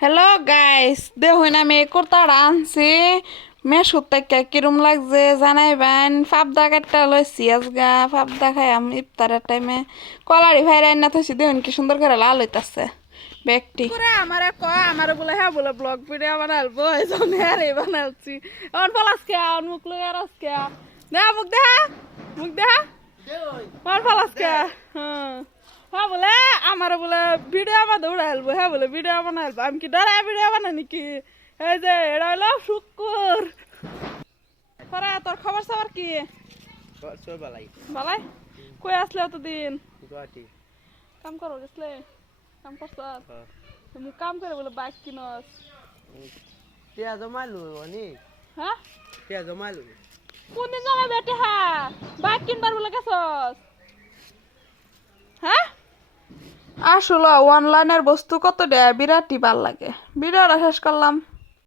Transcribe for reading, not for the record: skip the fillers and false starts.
Hello guys, দেখুন আমি এই কুর্তাটা আনছি। মেশোর থেকে কিরম লাগছে জানাইবেন। ফাবদা কাটটা লইছি আজগা, ফাবদা খাই আমি ইফতারের টাইমে কলারি ভাই রান্না থইছি। দেখুন কি সুন্দর করে লাল হইতাছে ব্যাগটি। আমারে কয় আমারে বলে হ্যাঁ বলে ব্লগ ভিডিও বানালবো, এই জন্য আর এই বানালছি। অন ফলাস কে অন মুখ লই আর আজকে দেখা মুখ দেখা মুখ দেখা অন ফলাস কে। হ্যাঁ বলে আমার বলে ভিডিও বানাতে উড়াইলবো, হ্যাঁ বলে ভিডিও বানাইলবো। আমি কি ডরাই ভিডিও বানাই নাকি? এই যে এটা হইলো শুকুর। তোরা তোর খবর সবার কি বালাই? কই আসলে অতদিন? কাম করো গেছলে? কাম করছ? তুমি কাম করে বলে বাইক কিনস? পেঁয়াজ জমাইলো অনেক। হ্যাঁ পেঁয়াজ জমাইলো কোনদিন জমা বেটে হ্যাঁ বাইক কিনবার বলে গেছস? হ্যাঁ আসলে অনলাইনের বস্তু কত দেয় বিরাটই ভাল লাগে। ভিডিওটা শেষ করলাম।